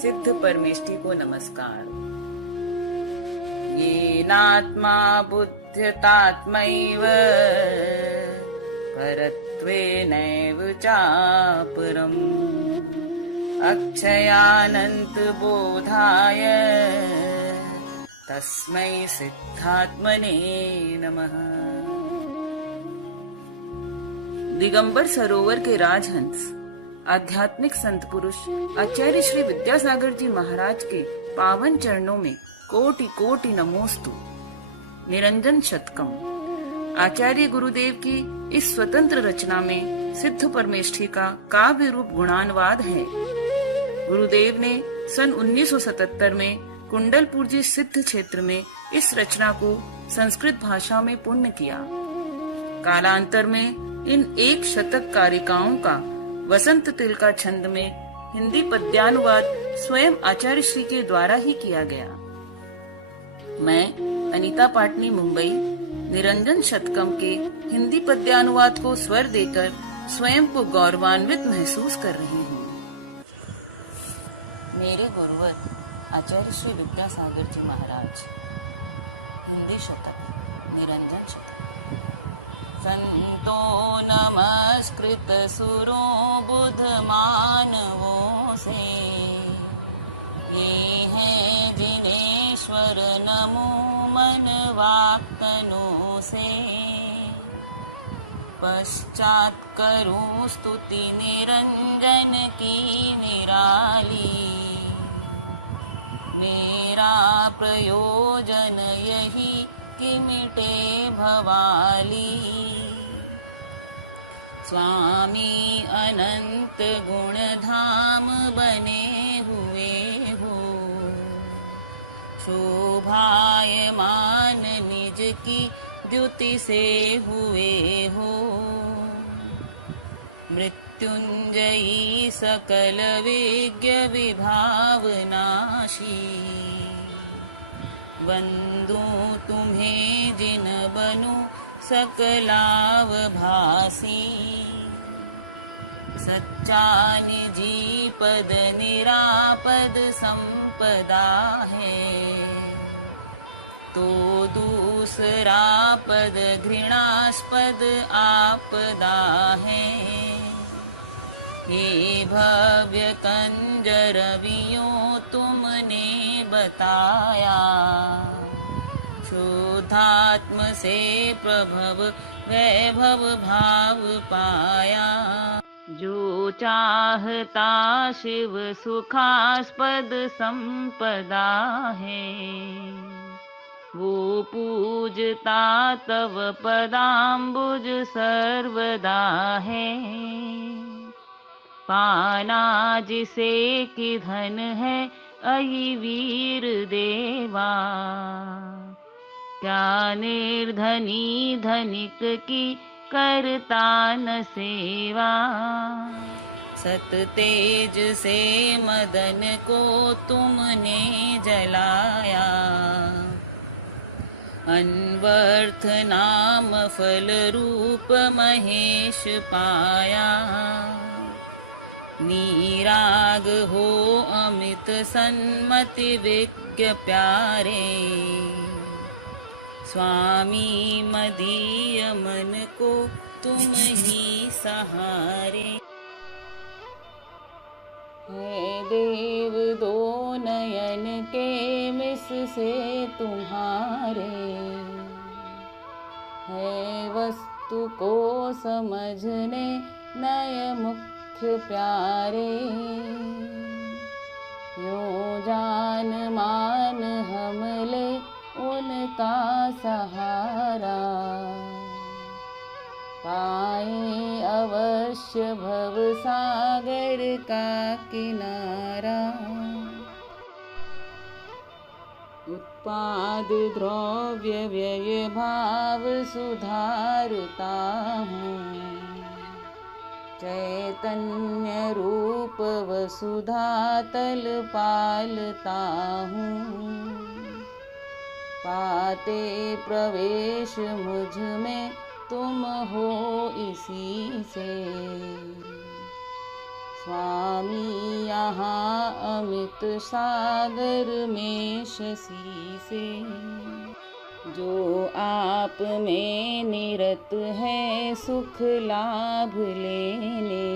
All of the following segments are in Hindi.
सिद्ध परमेष्ठी को नमस्कार। येनात्मा बुद्ध्यतात्मैव परत्वेनैव चापरम् अक्षयानंत बोधाय तस्मै सिद्धात्मने नमः। दिगंबर सरोवर के राजहंस आध्यात्मिक संत पुरुष आचार्य श्री विद्यासागर जी महाराज के पावन चरणों में कोटि कोटि नमोस्तु। निरंजन शतकम आचार्य गुरुदेव की इस स्वतंत्र रचना में सिद्ध परमेष्ठी का काव्य रूप गुणानुवाद है। गुरुदेव ने सन 1977 में कुंडलपुर जी सिद्ध क्षेत्र में इस रचना को संस्कृत भाषा में पूर्ण किया। कालांतर में इन 1 शतक कारिकाओं का वसंत तिल का छंद में हिंदी पद्यानुवाद स्वयं आचार्य श्री के द्वारा ही किया गया। मैं अनीता पाटनी मुंबई निरंजन शतकम के हिंदी पद्यानुवाद को स्वर देकर स्वयं को गौरवान्वित महसूस कर रही हूँ। मेरे गुरुवर आचार्य श्री विद्यासागर जी महाराज। हिंदी शतक निरंजन शतक। संतो नमस्कृत सुरो बुध मानवों से, ये हैं जिनेश्वर नमो मन वाक्तनों से। पश्चात करूं स्तुति निरंजन की निराली, मेरा प्रयोजन यही कि मिटे भवाली। स्वामी अनंत गुण धाम बने हुए हो, शोभायमान निज की द्युति से हुए हो। मृत्युंजयी सकल विज्ञ विभावनाशी, वंदू तुम्हें जिन बनु सकलावभासी। सच्चा निजी पद निरापद संपदा है, तो दूसरा पद घृणास्पद आपदा है। हे भव्य कंजरवियों तुमने बताया, शुद्धात्म से प्रभव वैभव भाव पाया। जो चाहता शिव सुखास्पद संपदा है, वो पूजता तव पदाम्बुज सर्वदा है। पाना जिसे कि धन है अयि वीर देवा, क्या निर्धनी धनिक की करता न सेवा। सत तेज से मदन को तुमने जलाया, अनवर्थ नाम फल रूप महेश पाया। नीराग हो अमित सन्मति विज्ञ प्यारे, स्वामी मदीय मन को तुम ही सहारे। हे देव दो नयन के मिस से तुम्हारे, है वस्तु को समझने नय मुख्य प्यारे। यो जान मान हमले उनका सहारा, पाए अवश्य भव सागर का किनारा। उत्पाद द्रव्य व्यय भाव सुधारता हूँ, चैतन्य रूप वसुधा तल पालता हूँ। पाते प्रवेश मुझ में तुम हो इसी से, स्वामी यहाँ अमित सागर में शशि से, जो आप में निरत है सुख लाभ लेने,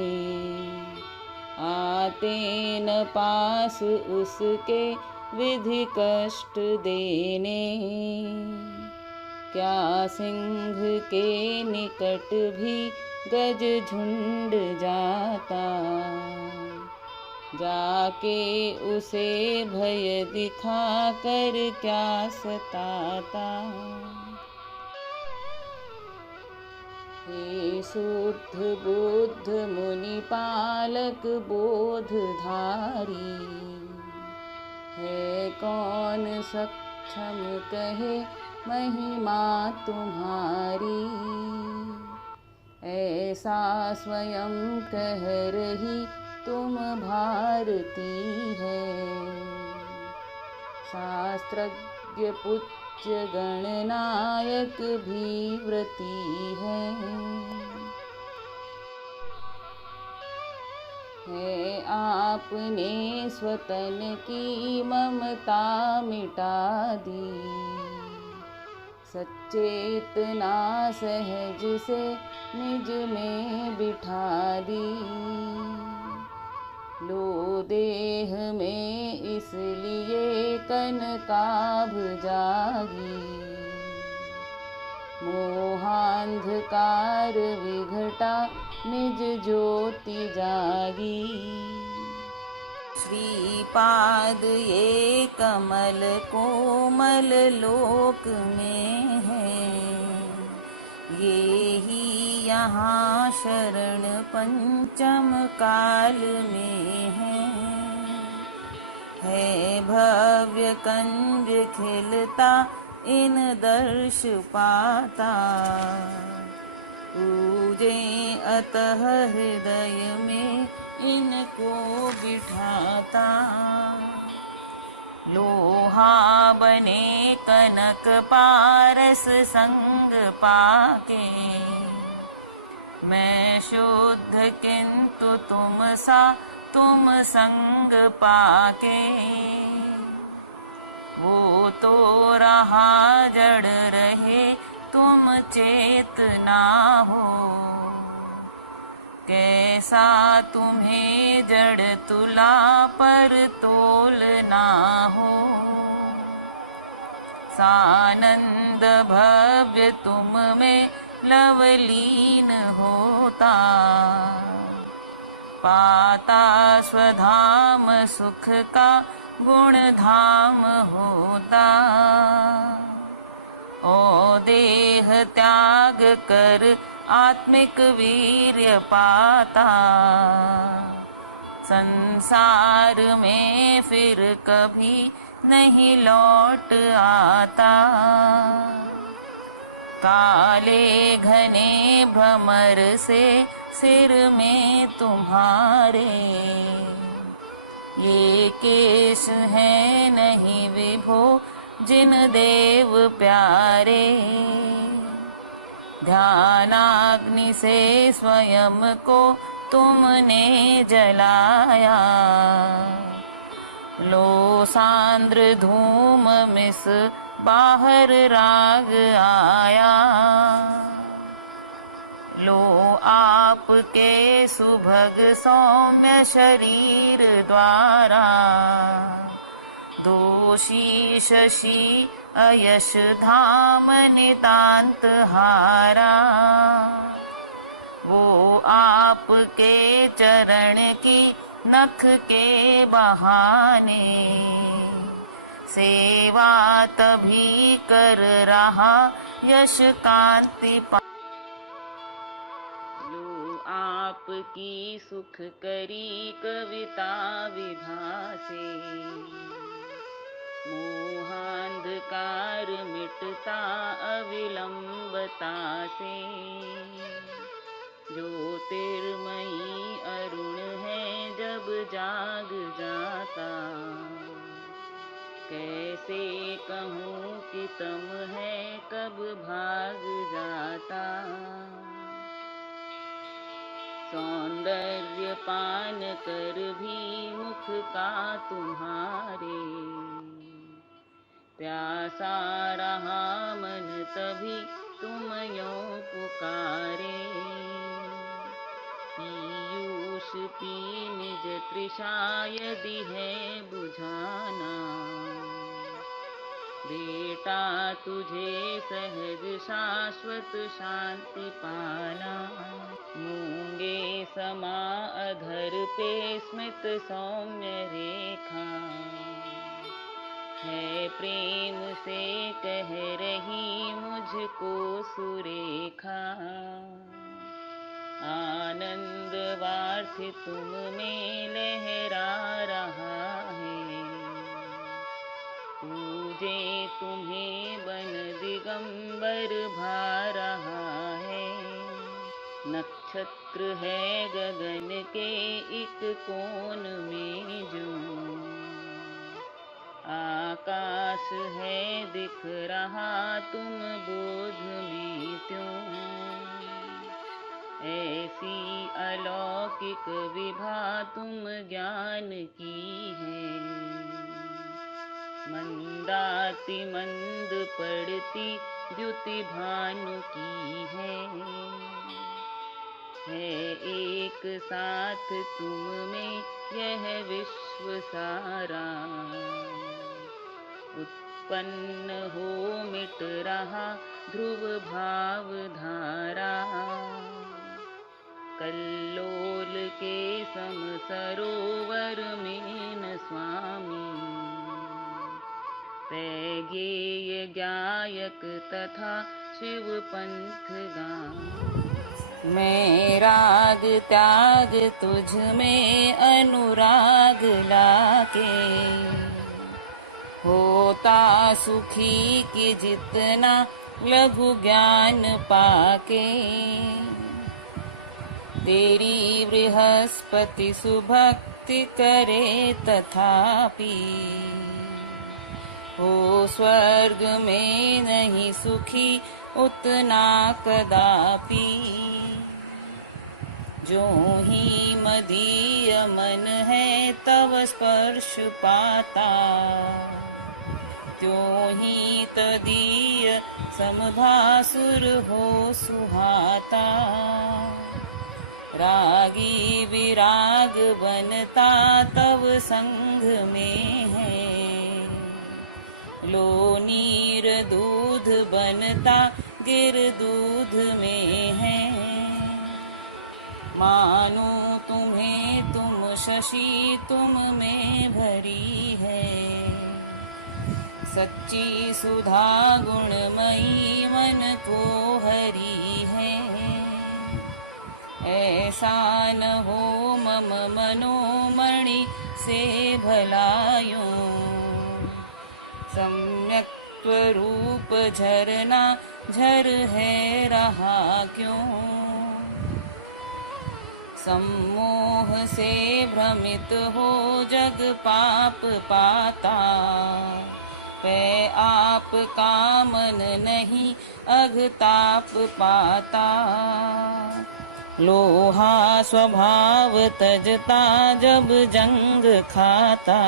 आते न पास उसके विधि कष्ट देने। क्या सिंह के निकट भी गज झुंड जाता, जाके उसे भय दिखा कर क्या सताता। हे शुद्ध बुद्ध मुनि पालक बोधधारी, है कौन सक्षम कहे महिमा तुम्हारी। ऐसा स्वयं कह रही तुम भारती है, शास्त्रज्ञ पूज्य गणनायक भी व्रती है आपने स्वतन की ममता मिटा दी, सच्चेतना सहज से निज में बिठा दी। लो देह में इसलिए कनकाभ जागी, मोहांधकार विघटा निज ज्योति जागी। श्रीपाद ये कमल कोमल लोक में है, ये ही यहाँ शरण पंचम काल में है भव्य कंज खिलता इन दर्श पाता। पूजे अतः हृदय में इनको बिठाता, लोहा बने कनक पारस संग पाके, मैं शुद्ध किंतु तुम सा तुम संग पाके। वो तो रहा जड़ रहे तुम चेतना हो, कैसा तुम्हें जड़ तुला पर तोलना हो। सानंद भव्य तुम में लवलीन होता, पाता स्वधाम सुख का गुण धाम होता। ओ देह त्याग कर आत्मिक वीर्य पाता, संसार में फिर कभी नहीं लौट आता। काले घने भ्रमर से सिर में तुम्हारे, ये केश है नहीं विभो जिन देव प्यारे। ध्यानाग्नि से स्वयं को तुमने जलाया, लो सांद्र धूम मिस बाहर राग आया। लो आपके सुभग सौम्य शरीर द्वारा, दोषी शशि अयश धाम नितांत हारा। वो आपके चरण की नख के बहाने, सेवा तभी कर रहा यश कांति पा। लो आपकी सुख करी कविता विभासे, मोहांधकार मिटता अविलंबता से। ज्योतिर्मयी अरुण है जब जाग जाता, कैसे कहूँ कि तम है कब भाग जाता। सौंदर्य पान कर भी मुख का तुम्हारे, प्यासा रहा मन तभी तुम यूं पुकारे। पीयूष पी निज तृषा यदि है बुझाना, बेटा तुझे सहज शाश्वत शांति पाना। मूंगे समा अधर पे स्मित सौम्य रेखा, है प्रेम से कह रही मुझको सुरेखा। आनंद वार्थ तुम में लहरा रहा है, पूजे तुम्हें बन दिगंबर भा रहा है। नक्षत्र है गगन के एक कोन में जो, आकाश है दिख रहा तुम बोध में त्यों। ऐसी अलौकिक विभा तुम ज्ञान की है, मंदाति मंद पड़ती द्युति भानु की है। एक साथ तुम में यह विश्व सारा, उत्पन्न हो मिट रहा ध्रुव भाव धारा। कल्लोल के सम सरोवर में न स्वामी, तैगेय गायक तथा शिव पंथ गान। मैं राग त्याग तुझ में अनुराग लाके, होता सुखी कि जितना लघु ज्ञान पाके। तेरी बृहस्पति सुभक्ति करे तथापि, हो स्वर्ग में नहीं सुखी उतना कदापि। जो ही मदीय मन है तव स्पर्श पाता, त्यों ही तदीय समभासुर हो सुहाता। रागी विराग बनता तव संग में है, लो नीर दूध बनता गिर दूध में है। मानो तुम्हें तुम शशि तुम में भरी है, सच्ची सुधा गुणमयी मन को हरी है। ऐसा न हो मम मनोमणि से भलायो, सम्यक् रूप झरना झर है रहा क्यों। सम्मोह से भ्रमित हो जग पाप पाता, पे आप का मन नहीं अघताप पाता। लोहा स्वभाव तजता जब जंग खाता,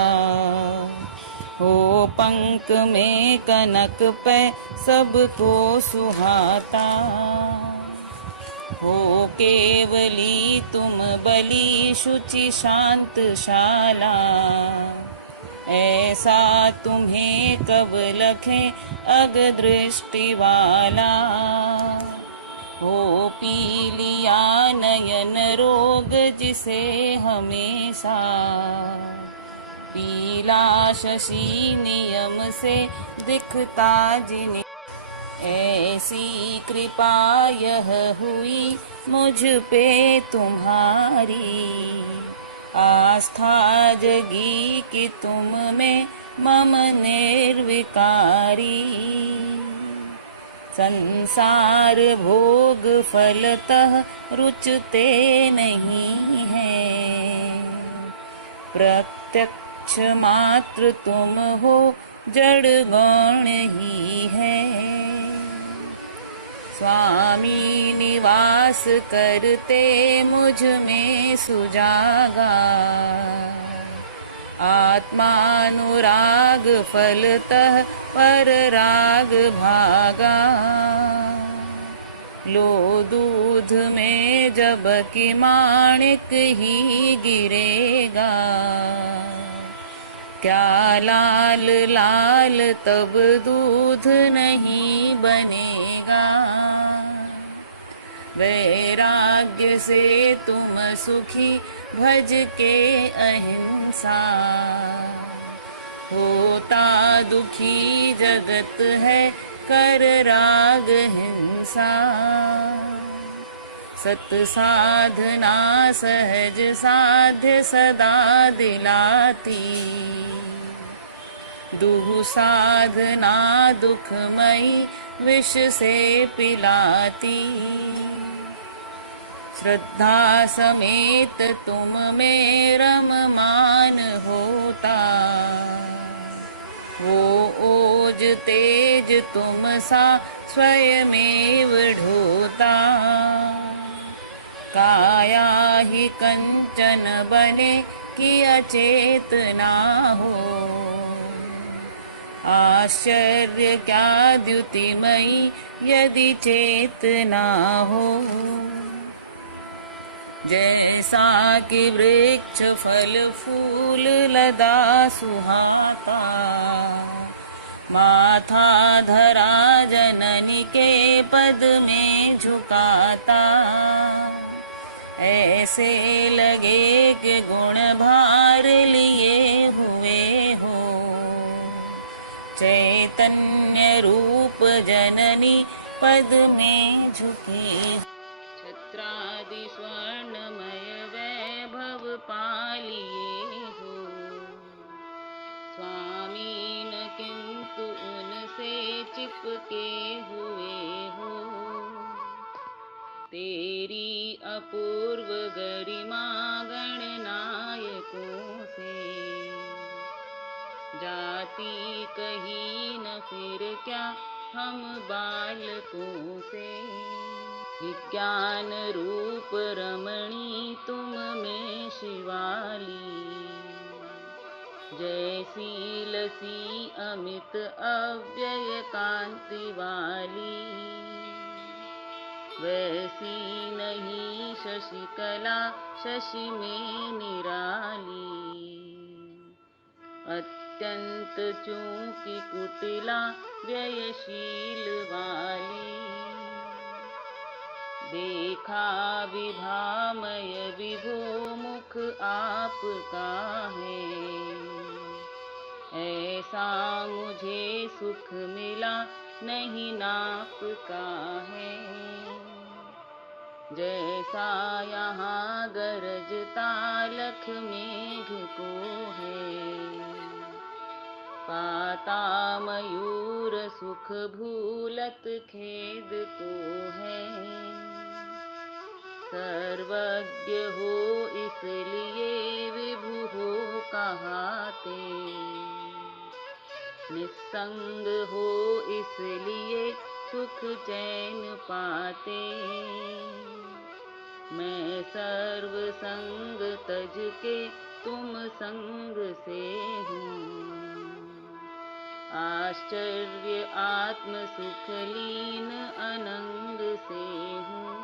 हो पंख में कनक पे सबको सुहाता। हो केवली तुम बली शुचि शांतशाला, ऐसा तुम्हें कब लखे अग दृष्टि वाला। हो पीलिया नयन रोग जिसे हमेशा, पीला शशि नियम से दिखता जिन्हें। ऐसी कृपा यह हुई मुझ पे तुम्हारी, आस्था जगी कि तुम में मम निर्विकारी। संसार भोग फलतः रुचते नहीं है, प्रत्यक्ष मात्र तुम हो जड़ गण ही है। स्वामी निवास करते मुझ में सुजागा, आत्मानुराग फलतः पर राग भागा। लो दूध में जब कि माणिक ही गिरेगा, क्या लाल लाल तब दूध नहीं बनेगा। वैराग्य से तुम सुखी भज के अहिंसा, होता दुखी जगत है कर राग हिंसा। सत साधना सहज साध्य सदा दिलाती, दुह साधना दुखमयी विष से पिलाती। श्रद्धा समेत तुम में रममान होता, वो ओज तेज तुम सा स्वयमेव ढोता। काया ही कंचन बने कि अचेत ना हो, आश्चर्य क्या द्युतिमयी यदि चेतना हो। जैसा कि वृक्ष फल फूल लदा सुहाता, माथा धरा जननी के पद में झुकाता। ऐसे लगे कि गुण भार लिए हुए हो, चैतन्य रूप जननी पद में झुके। छत्रादि स्वर्णमय वैभव पालिए हो, स्वामी न किंतु उनसे चिपके हुए हो। तेरी अपूर्व गरिमा गणनायकों से, जाती कहीं न फिर क्या हम बालकों से। विज्ञान रूप रमणी तुम में शिवाली, जैसी लसी अमित अव्यय कांति वाली। वैसी नहीं शशिकला शशि में निराली, अत्यंत चूकी कुटिला व्ययशील वाली। देखा विभामय विभो मुख आपका है, ऐसा मुझे सुख मिला नहीं नाप का है। जैसा यहाँ गरजता लख मेघ को है, पाता मयूर सुख भूलत खेद को है। सर्वज्ञ हो इसलिए विभु हो कहाते, निस्संग हो इसलिए सुख चैन पाते। मैं सर्व संग तज के तुम संग से हूँ, आश्चर्य आत्म सुख लीन अनंग से हूँ।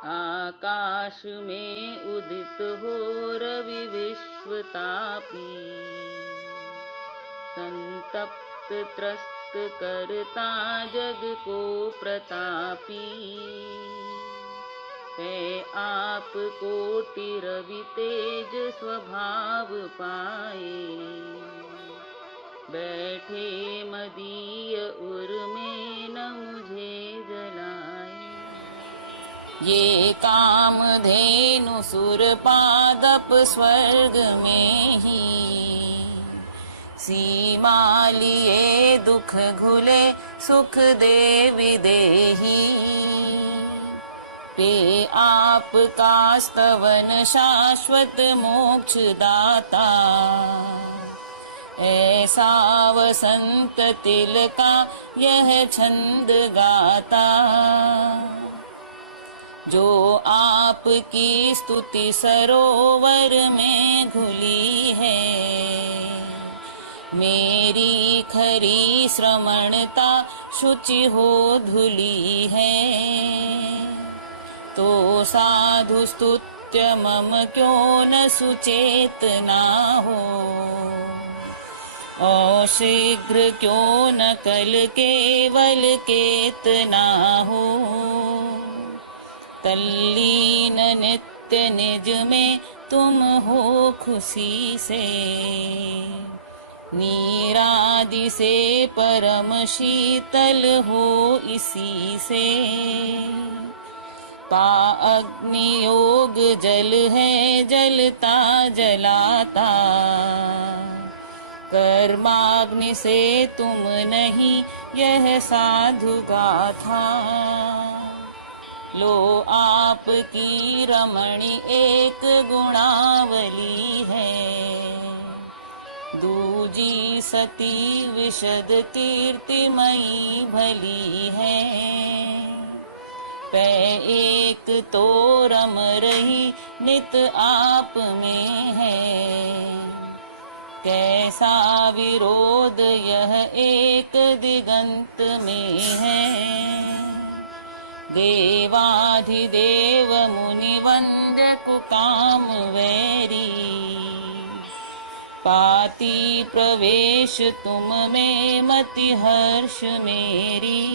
आकाश में उदित हो रवि विश्वतापी, संतप्त त्रस्त करता जग को प्रतापी। है आप कोटि रवि तेज स्वभाव पाए, बैठे मदीय उर में न मुझे जलाए। ये कामधेनु सुर पादप स्वर्ग में ही, सीमा लिए दुख घुले सुख दे विदेही। पे आपका स्तवन शाश्वत मोक्ष दाता, ऐसा वसंत तिल का यह छंद गाता, जो आपकी स्तुति सरोवर में घुली है। मेरी खरी श्रमणता शुचि हो धुली है, तो साधु स्तुत्य मम क्यों न सुचेतना हो। और शीघ्र क्यों न कल केवल केतना हो। तल्लीन नित्य निज में तुम हो खुशी से, नीरादि से परम शीतल हो इसी से। पा अग्नि योग जल है जलता जलाता, कर्माग्नि से तुम नहीं यह साधु गाथा। लो आपकी रमणी एक गुणावली है, दूजी सती विशद कीर्तिमयी भली है। पै एक तो रम रही नित आप में है, कैसा विरोध यह एक दिगंत में है। देवाधिदेव मुनि वंद्य कुकाम वैरी, पाती प्रवेश तुम में मति हर्ष मेरी।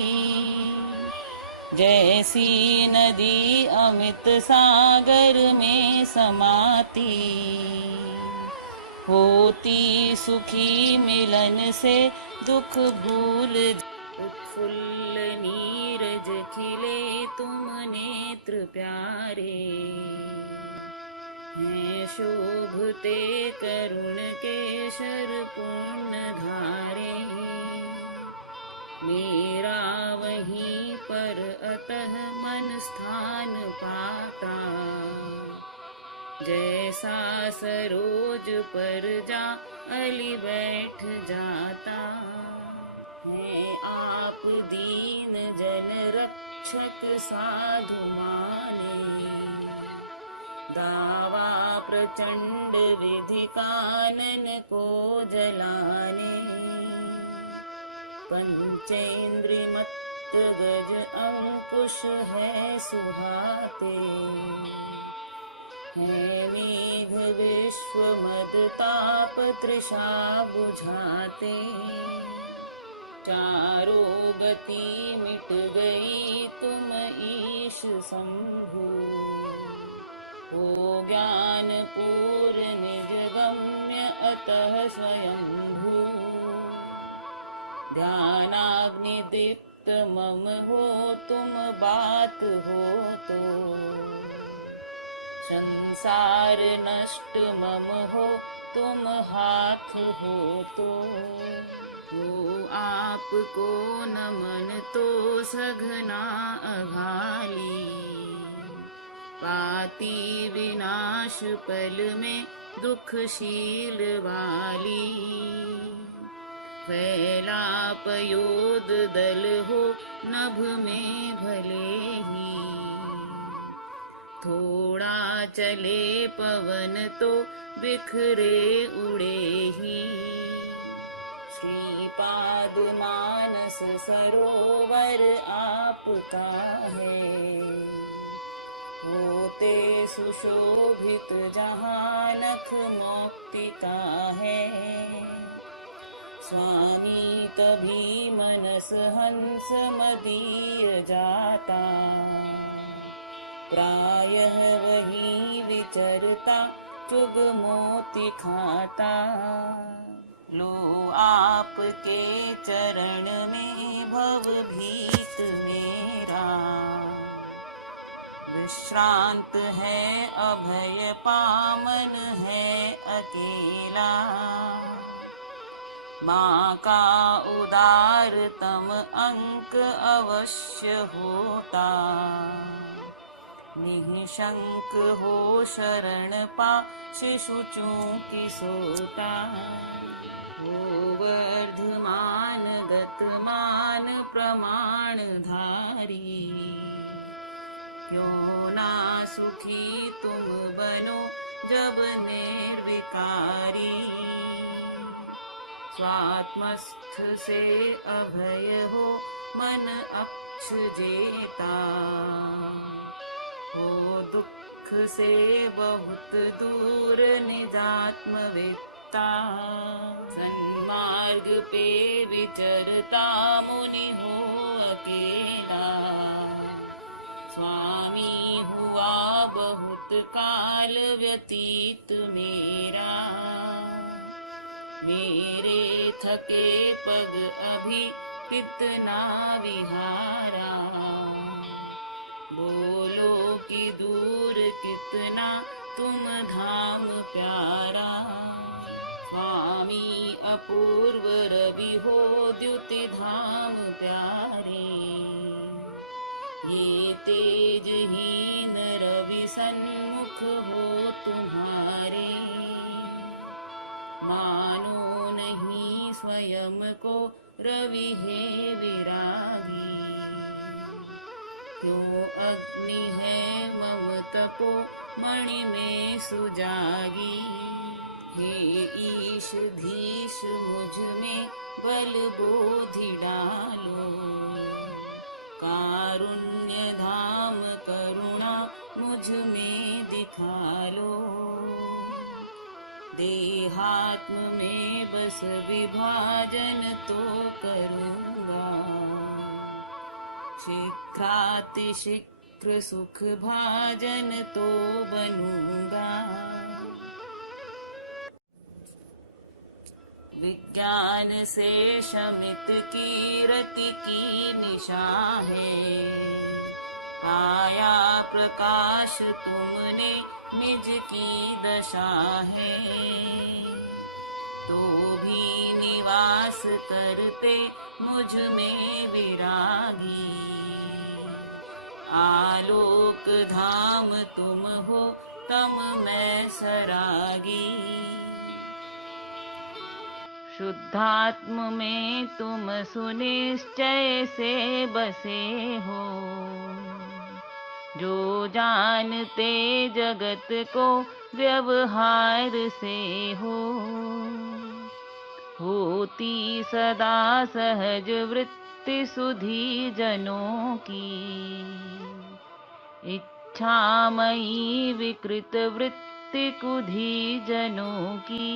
जैसी नदी अमित सागर में समाती, होती सुखी मिलन से दुख भूल। उत्फुल्ल नीरज खिले तुम नेत्र प्यारे, हैं शोभते करुण केशर पूर्ण धारे। मेरा वहीं पर अतः मन स्थान पाता, जैसा सरोज पर जा अली बैठ जाता। है आप दीन जन रक्षक साधु माने, दावा प्रचंड विधि कानन को जलाने। पंचेंद्रि मत्त गज अंकुश है सुहाते, है मेघ विश्व मद ताप तृषा बुझाते। चारों गति मिट गई तुम ईश शंभु, ओ ज्ञान पूर्ण निज गम्य अतः स्वयंभू। ध्यानाग्नि दीप्त मम हो तुम बात हो तो, संसार नष्ट मम हो तुम हाथ हो तो। हो आपको नमन तो सघना अघाली, पाती विनाश पल में दुखशील वाली। फैला पयोद दल हो नभ में भले ही, थोड़ा चले पवन तो बिखरे उड़े ही। श्रीपाद मानस सरोवर आपका है, होते सुशोभित जहाँ नख मौक्तिका है। स्वामी तभी मनस हंस मदीय जाता, प्रायः वही विचरता चुग मोती खाता। लो आपके चरण में भव भीत मेरा, विश्रांत है अभय पामन है अकेला। माँ का उदारतम अंक अवश्य होता, निःशंक हो शरण पा शिशु चूंकि सोता। वर्तमान प्रमाण धारी। क्यों ना सुखी तुम बनो जब निर्विकारी। स्वात्मस्थ से अभय हो मन अक्ष जेता। हो दुख से बहुत दूर निजात्मवेत्ता। सन्मार्ग पे विचरता मुनि हो अकेला। स्वामी हुआ बहुत काल व्यतीत मेरा। मेरे थके पग अभी कितना विहारा। बोलो कि दूर कितना तुम धाम प्यारा। स्वामी अपूर्व रवि हो द्युति धाम प्यारे। ये तेजहीन रवि सन्मुख हो तुम्हारे। मानो नहीं स्वयं को रवि है विरागी। क्यों अग्नि है मम तपो मणि में सुजागी। हे ईश धीश मुझ में बल बोधि डालो। कारुण्य धाम करुणा मुझ में दिखा लो। देहात्म में बस विभाजन तो करूँगा। शीघ्रातिशीघ्र सुख भाजन तो बनूंगा। विज्ञान से शमित कीरति की निशा है। आया प्रकाश तुमने निज की दशा है। तो भी निवास करते मुझ में विरागी। आलोक धाम तुम हो तम मैं सरागी। शुद्धात्म में तुम सुनिश्चय से बसे हो। जो जानते जगत को व्यवहार से हो। होती सदा सहज वृत्ति सुधी जनों की। इच्छामयी विकृत वृत्ति कुधी जनों की।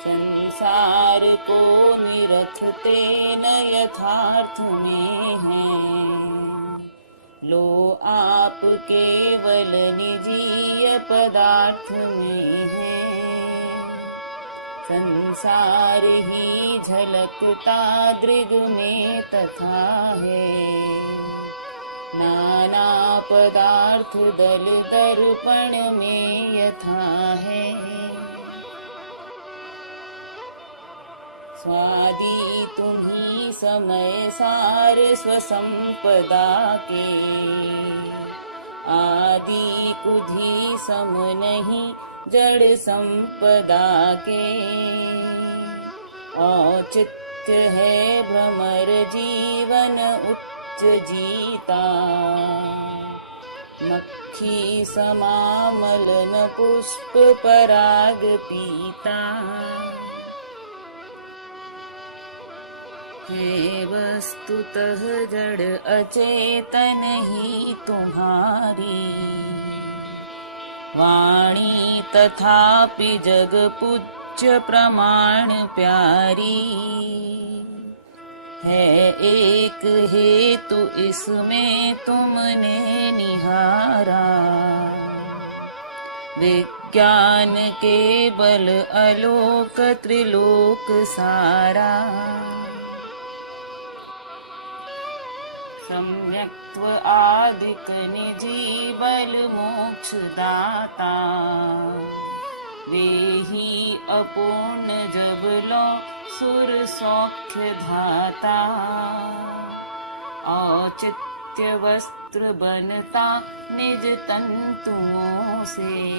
संसार को निरखते न यथार्थ में हैं। लो आप केवल निजीय पदार्थ में हैं। संसार ही झलकता दृग में तथा है। नाना पदार्थ दल दर्पण में यथा है। स्वादी तुम्ही समय सार स्वसंपदा के। आदि कुधी सम नहीं जड़ संपदा के। औचित्य है भ्रमर जीवन उच्च जीता। मक्खी समामलन पुष्प पराग पीता। है वस्तुतः जड़ अचेतन ही तुम्हारी। वाणी तथापि जग पूज्य प्रमाण प्यारी। है एक हेतु इसमें तुमने निहारा। विज्ञान के बल अलोक त्रिलोक सारा। सम्यक्त्व आदिक निजी बल मोक्ष दाता। देही अपूर्ण जब लो सुर सौख्य धाता। औचित्य वस्त्र बनता निज तंतुओं से।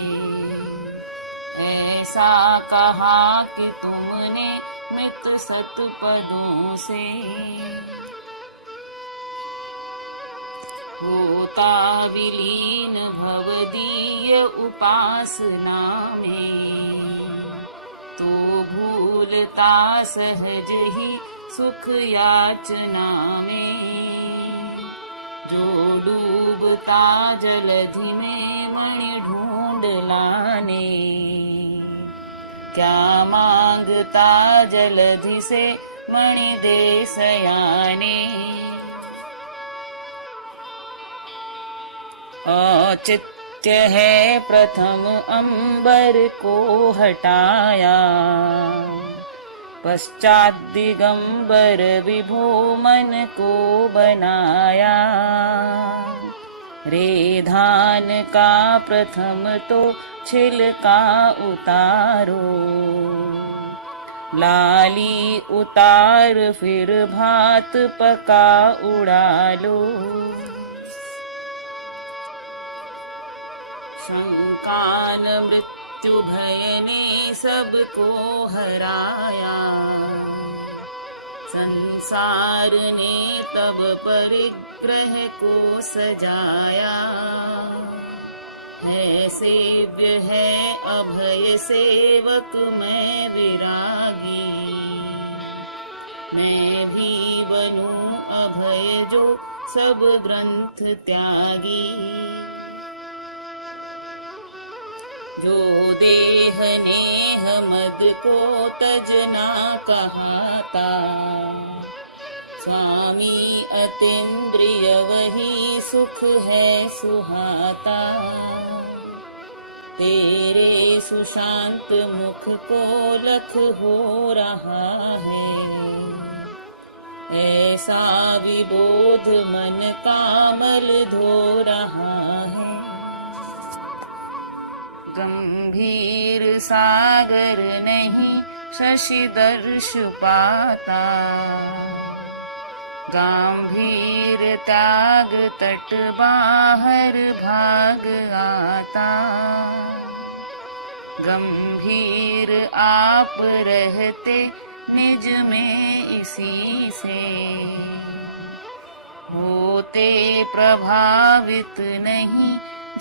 ऐसा कहा कि तुमने मित सतपदों से, होता विलीन भवदीय उपासना में, तो भूलता सहज ही सुख याचना में। जो डूबता जलधि में मणि ढूंढ लाने, क्या मांगता जलधि से मणि दे सयाने। औचित्य है प्रथम अंबर को हटाया, पश्चात दिगंबर विभो मन को बनाया। रेधान का प्रथम तो छिलका उतारो, लाली उतार फिर भात पका उड़ा लो। शंकान मृत्यु भय ने सबको हराया, संसार ने तब परिग्रह को सजाया। है सेव्य है अभय सेवक मैं विरागी, मैं भी बनूं अभय जो सब ग्रंथ त्यागी। जो देह नेह मद को तजना कहाता, स्वामी अतीन्द्रिय वही सुख है सुहाता। तेरे सुशांत मुख को लख हो रहा है, ऐसा विबोध मन कामल धो रहा है। गंभीर सागर नहीं शशि दर्श पाता, गंभीर त्याग तट बाहर भाग आता। गंभीर आप रहते निज में इसी से, होते प्रभावित नहीं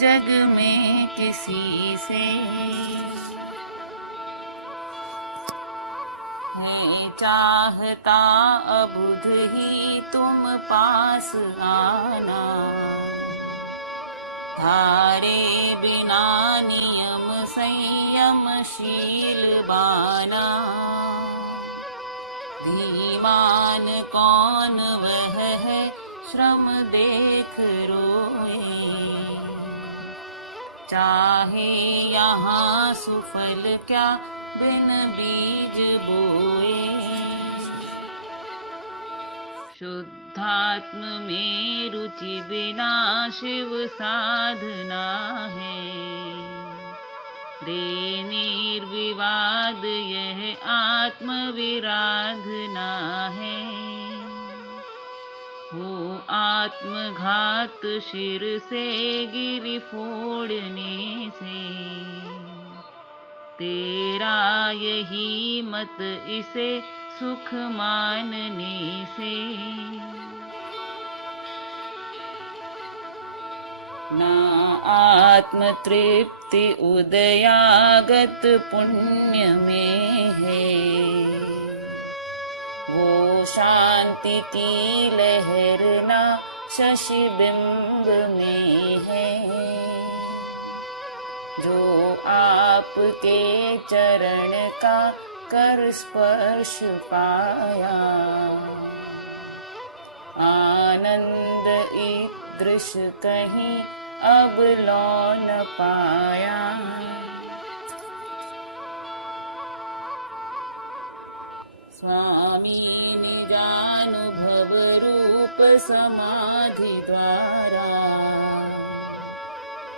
जग में किसी से। है चाहता अबुध ही तुम पास आना, धारे बिना नियम संयमशील बाना। धीमान कौन वह है श्रम देख रोए, चाहे यहाँ सुफल क्या बिन बीज बोए। शुद्धात्म में रुचि बिना शिव साधना है, रे निर्विवाद यह आत्म विराधना है। हो आत्मघात शिर से गिरि फोड़ने से, तेरा यही मत इसे सुख मानने से। ना आत्म तृप्ति उदयागत पुण्य में है, वो शांति की लहर ना शशि बिंब में है। जो आपके चरण का कर स्पर्श पाया, आनंद ईदृश कहीं अब लौ न पाया। स्वामी निजानुभव रूप समाधि द्वारा,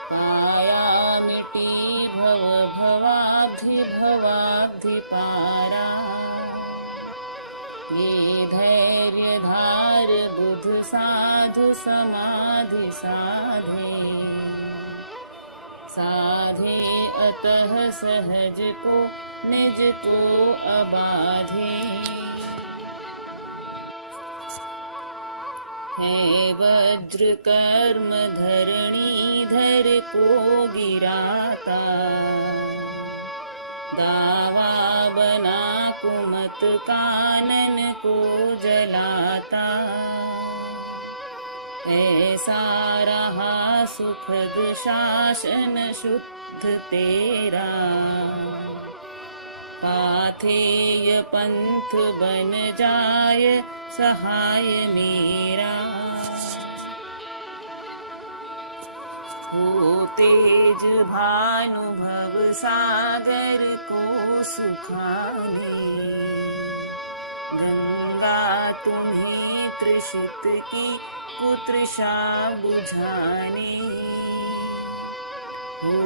पाया मिटी भव भवाब्धि भवाब्धि पारा। ये धैर्य धार बुध साधु समाधि साधे, साधे अतः सहज को निज को अबाधे। है वज्र कर्म धरणी धर को गिराता, दावा बना कुमत कानन को जलाता। ऐसा रहा सुखद शासन शुद्ध तेरा, पाथेय पंथ बन जाय सहाय मेरा। हो तेज भानुभव सागर को सुखाने, गंगा तुम्हें तृषित की कुतृषा बुझाने। हो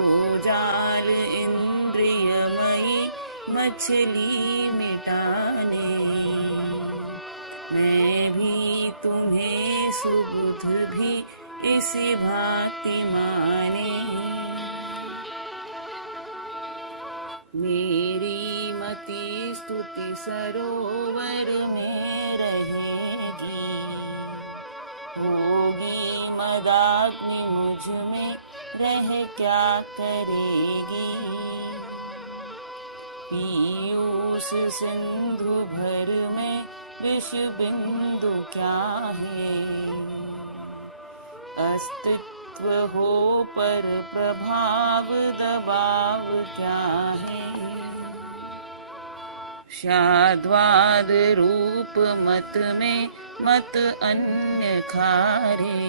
जाल इंद्रियमयी मछली मिटाने, मैं भी तुम्हें सुबुध भी इसी भांति माने। मेरी मति स्तुति सरोवर में रहेगी, होगी मदाग्नि मुझ में रह क्या करेगी। पीयूष सिंधु भर में विष बिंदु क्या है, अस्तित्व हो पर प्रभाव दबाव क्या है। शाद्वाद रूप मत में मत अन्य खारे,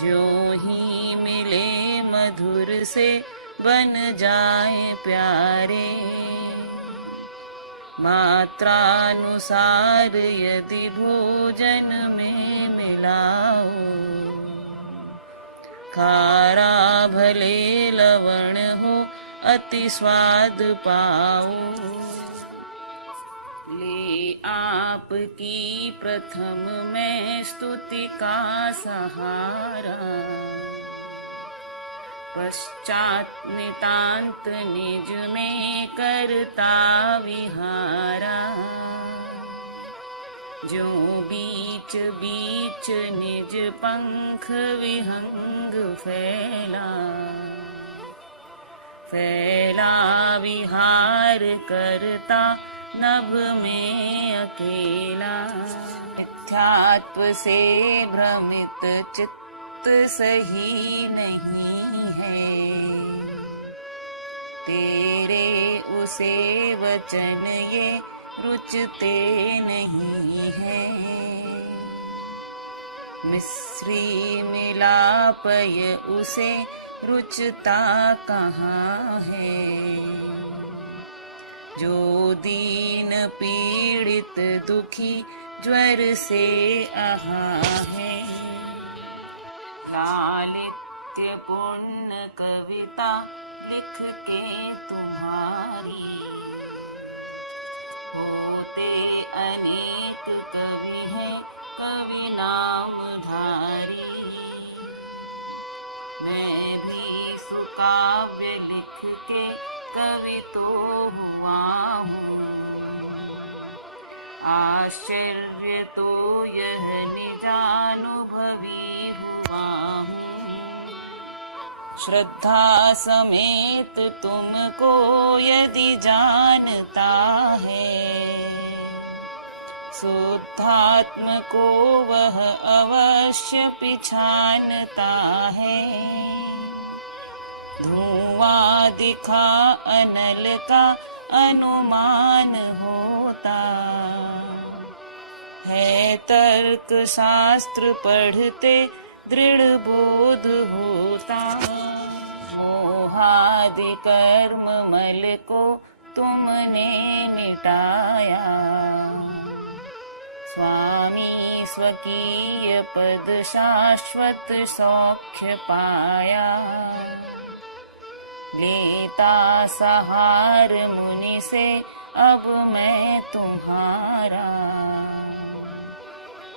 जो ही मिले मधुर से बन जाए प्यारे। मात्रानुसार यदि भोजन में मिलाओ, खारा भले लवण हो अति स्वाद पाओ। ले आपकी प्रथम में स्तुति का सहारा, पश्चात नितांत निज में करता विहारा। जो बीच बीच निज पंख विहंग फैला, फैला विहार करता नभ में अकेला। मिथ्यात्व से भ्रमित चित्त सही नहीं है, तेरे उसे वचन ये रुचते नहीं है। मिश्री मिलापय उसे रुचता कहाँ है, जो दीन पीड़ित दुखी ज्वर से आहा है। लालित्य पूर्ण कविता लिख के तुम्हारी, होते अनेक कवि हैं कवि नामधारी। मैं भी सुकाव्य लिख के कवि तो हुआ हूँ, आश्चर्य तो यह निजानुभवी हुआ हूँ। श्रद्धा समेत तुमको यदि जानता है, शुद्धात्म को वह अवश्य पिछानता है। धुआं दिखा अनल का अनुमान होता है, तर्क शास्त्र पढ़ते दृढ़ बोध होता। मोहादि कर्म मल को तुमने मिटाया, स्वामी स्वकीय पद शाश्वत सौख्य पाया। लेता सहार मुनि से अब मैं तुम्हारा,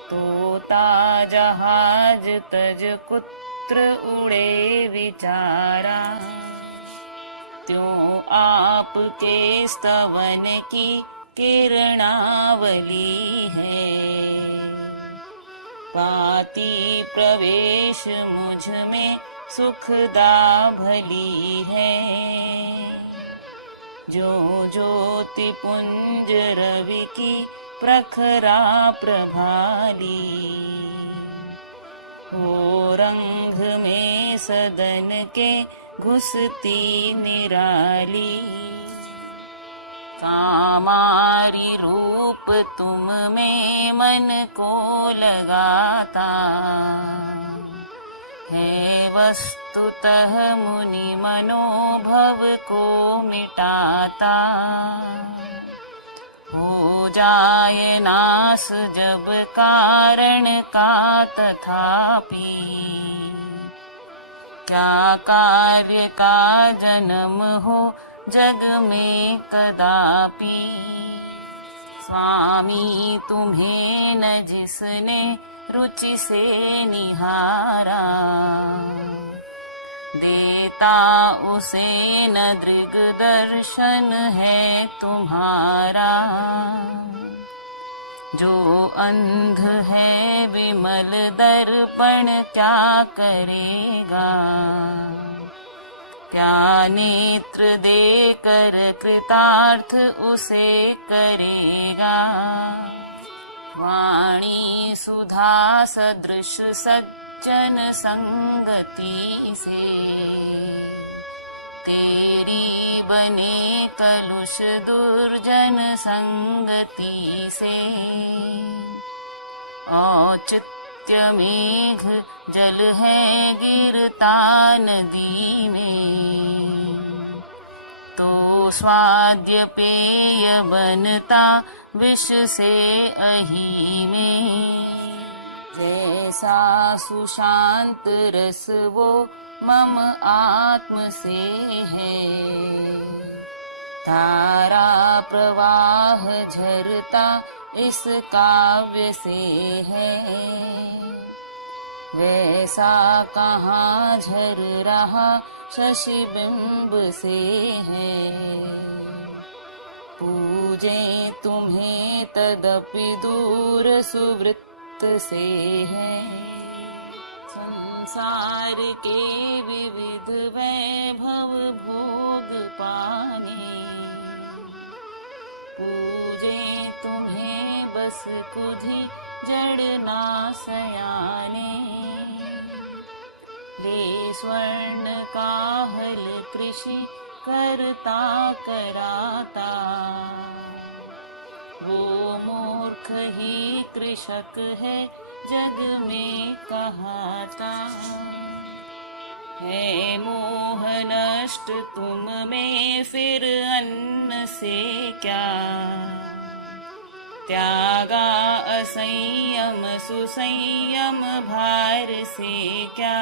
तोता जहाज तज कुत्ता नेत्र उड़े विचारा, त्यों आपके स्तवन की किरणावली है। पाती प्रवेश मुझ में सुखदा भली है, जो ज्योति पुंज रवि की प्रखरा प्रभाली। हो रंग में सदन के घुसती निराली, कामारी रूप तुम में मन को लगाता है। वस्तुतः मुनि मनोभव को मिटाता, हो जाए नाश जब कारण का तथापि। क्या कार्य का जन्म हो जग में कदापि, स्वामी तुम्हें न जिसने रुचि से निहारा। देता उसे न दृग दर्शन है तुम्हारा। जो अंध है विमल दर्पण क्या करेगा, क्या नेत्र देकर कृतार्थ उसे करेगा। वाणी सुधा सदृश सज्जन संगति से, तेरी बने कलुष दुर्जन संगति से। औचित्य मेघ जल है गिरता नदी में, तो स्वाद्य पेय बनता विष से अही में। जैसा सुशांत रस वो मम आत्म से है, धारा प्रवाह झरता इस काव्य से है। वैसा कहाँ झर रहा शशि बिंब से है, पूजे तुम्हें तदपि दूर सुवृत्त से है। संसार के विविध वैभव भोग पाने, पूजे तुम्हें बस कुधि जड़ ना सयाने। ले स्वर्ण काहल कृषि करता कराता, वो मूर्ख ही कृषक है जग में कहाता। है मोह नष्ट तुम में फिर अन्न से क्या, त्यागा असंयम सुसंयम भार से क्या।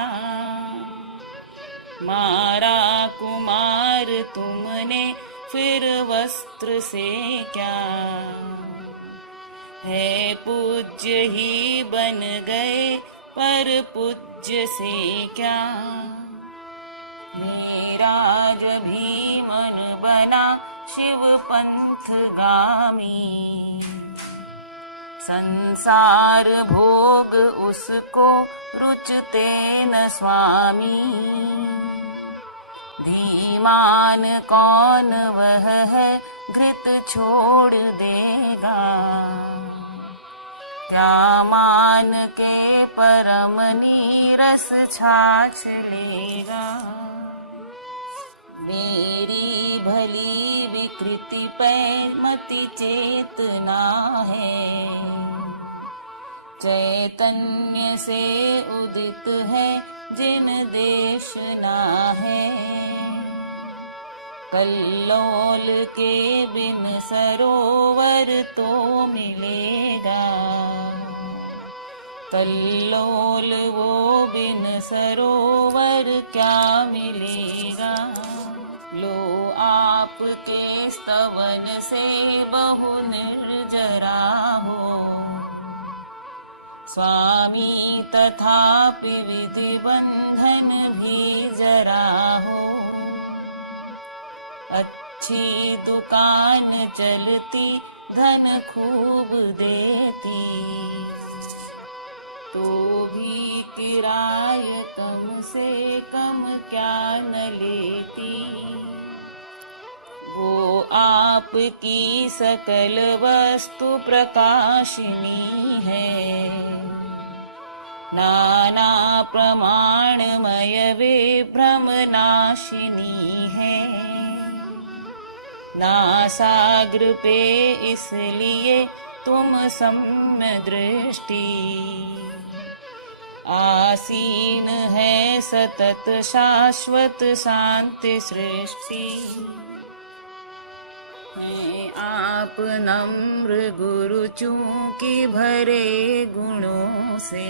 मारा कुमार तुमने फिर वस्त्र से क्या, है पूज्य ही बन गए पर पूज्य से क्या। मेरा जब भी मन बना शिव पंथ गामी, संसार भोग उसको रुचते न स्वामी। धीमान कौन वह है घृत छोड़ देगा, क्या मान के परम नीरस छाछ लेगा। मेरी भली विकृति पे मति चेतना है, चैतन्य से उदित है जिन देश ना है। कल्लोल के बिन सरोवर तो मिलेगा, कल्लोल वो बिन सरोवर क्या मिलेगा। लो आपके स्तवन से बहु निर्जरा हो, स्वामी तथापि विधि बंधन भी जरा हो। अच्छी दुकान चलती धन खूब देती, तो भी किराय कम से कम क्या न लेती। वो आपकी सकल वस्तु प्रकाशिनी है, नाना प्रमाणमय विभ्रम नाशिनी है। नासाग्र पे इसलिए तुम सम्य दृष्टि, आसीन है सतत शाश्वत शांति सृष्टि। हैं आप नम्र गुरु चूंकि भरे गुणों से,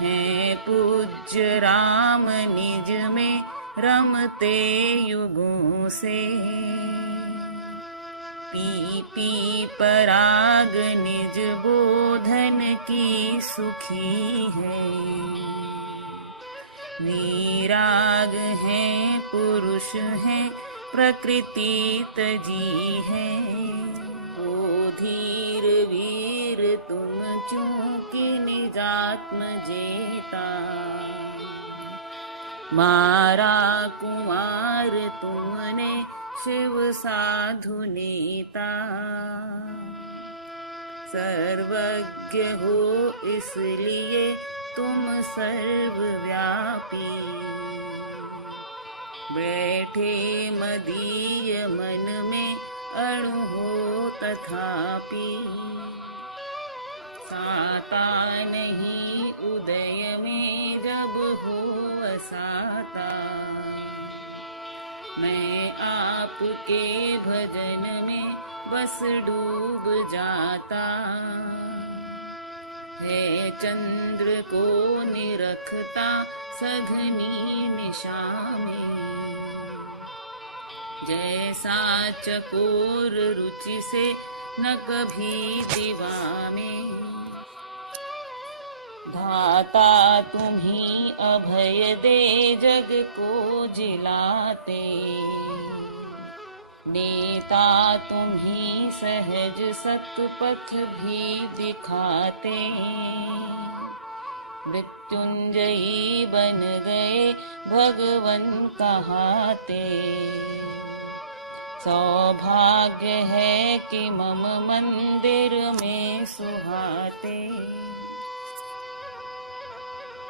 हैं पूज्य राम निज में रमते युगों से। पी पी पराग निज बोधन की सुखी है, वीराग हैं पुरुष हैं प्रकृति तजी है। ओ धीर वीर तुम चूंकि निजात्म जेता, मारा कुमार तुमने शिव साधु नेता। सर्वज्ञ हो इसलिए तुम सर्वव्यापी, बैठे मदीय मन में अणु हो तथापि। साता नहीं उदय में जब हो साता, मैं आपके भजन में बस डूब जाता। है चंद्र को निरखता सघनी निशा में, जैसा चकोर रुचि से न कभी दिवा में। धाता तुम्ही अभय दे जग को जिलाते, नेता तुम्ही सहज सतपथ भी दिखाते। मृत्युंजयी बन गए भगवन कहाते, सौभाग्य है कि मम मंदिर में सुहाते।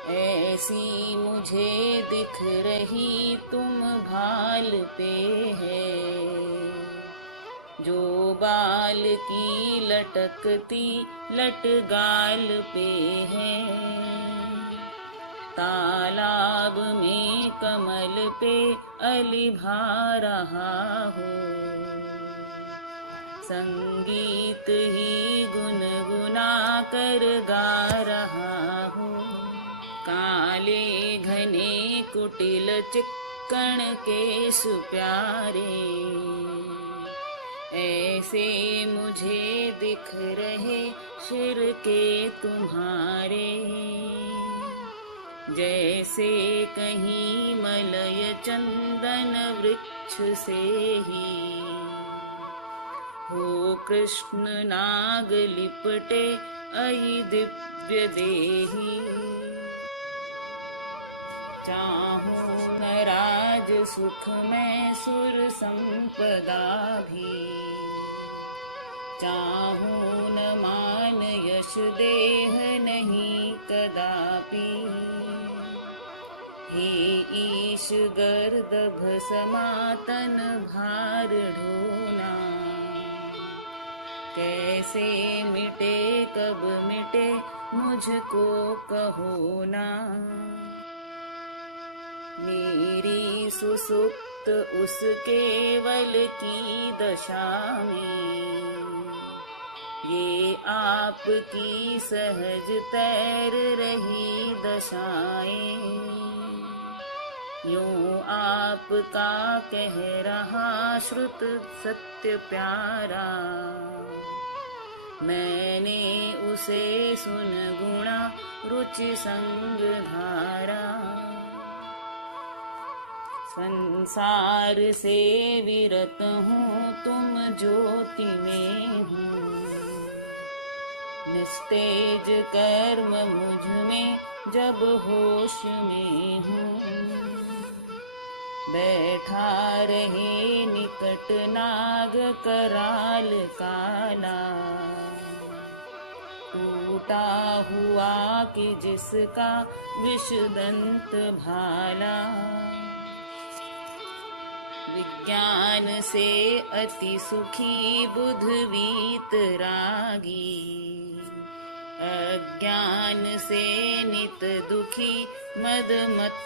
ऐसी मुझे दिख रही तुम भाल पे है, जो बाल की लटकती लट गाल पे है। तालाब में कमल पे अली भा रहा हो, संगीत ही गुनगुना कर गा रहा हूँ। काले घने कुटिल चिक्कण केश प्यारे, ऐसे मुझे दिख रहे सिर के तुम्हारे। जैसे कहीं मलय चंदन वृक्ष से ही, हो कृष्ण नाग लिपटे अयि दिव्य देही। चाहूं न राज सुख में सुर संपदा भी, चाहूं न मान यश देह नहीं कदापि। हे ईश गर्दभ समातन भार ढोना, कैसे मिटे कब मिटे मुझको कहो ना। मेरी सुसुप्त उस केवल की दशा में, ये आपकी सहज तैर रही दशाएं। यूं आपका कह रहा श्रुत सत्य प्यारा, मैंने उसे सुन गुणा रुचि संग धारा। संसार से विरत हूँ तुम ज्योति में हूँ, निस्तेज कर्म मुझ में जब होश में हूँ। बैठा रहे निकट नाग कराल काला, टूटा हुआ कि जिसका विषदंत भाला। विज्ञान से अति सुखी बुध वीतरागी, अज्ञान से नित दुखी मद मत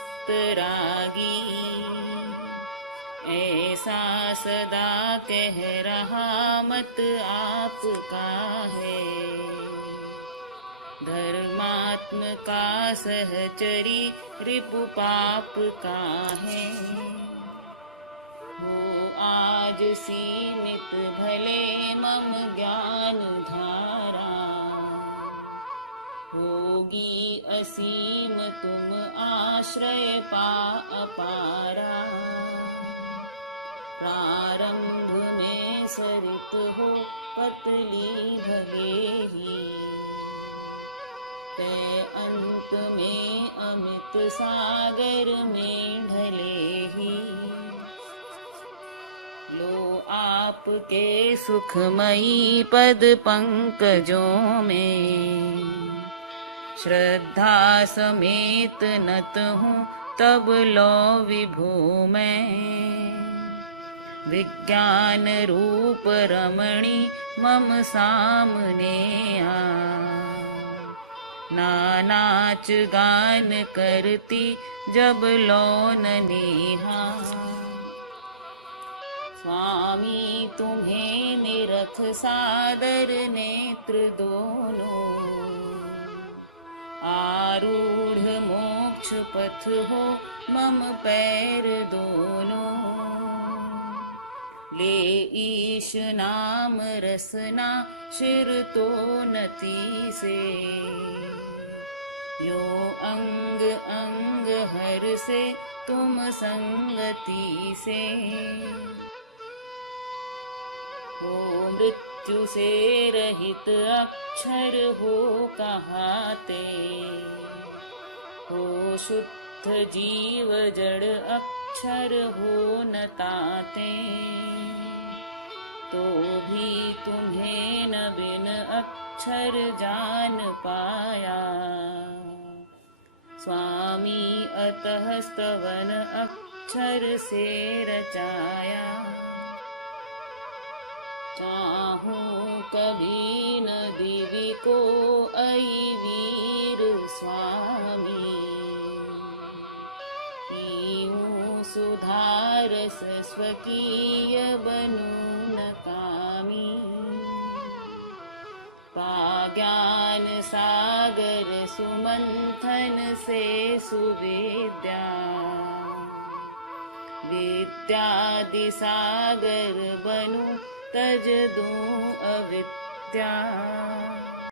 रागी। ऐसा सदा कह रहा मत आपका है, धर्मात्म का सहचरी रिपु पाप का है। हो आज सीमित भले मम ज्ञान धारा, होगी असीम तुम आश्रय पा अपारा। प्रारंभ में सरित हो पतली भगेही, ते अंत में अमित सागर में ढलेही। लो आपके सुखमयी पद पंकजों में, श्रद्धा समेत नत हूँ तब लो विभू मैं। विज्ञान रूप रमणी मम सामने आ, नाच गान करती जब लो नेहा। स्वामी तुम्हें निरख सादर नेत्र दोनों, आरूढ़ मोक्ष पथ हो मम पैर दोनों। ले ईश नाम रसना शिर तो नती से, यो अंग अंग हर से तुम संगति से। हो मृत्यु से रहित अक्षर हो कहाते, हो शुद्ध जीव जड़ अक्षर हो न ताते। तो भी तुम्हें न बिन अक्षर जान पाया, स्वामी अतः स्तवन अक्षर से रचाया। चाहूं कभी न दिवि को अई वीर स्वामी, पीऊं सुधारस स्वकीय बनूं न कामी। पा ज्ञान सागर सुमंथन से सुविद्या, विद्यादि सागर बनूं तज दूं अविद्या।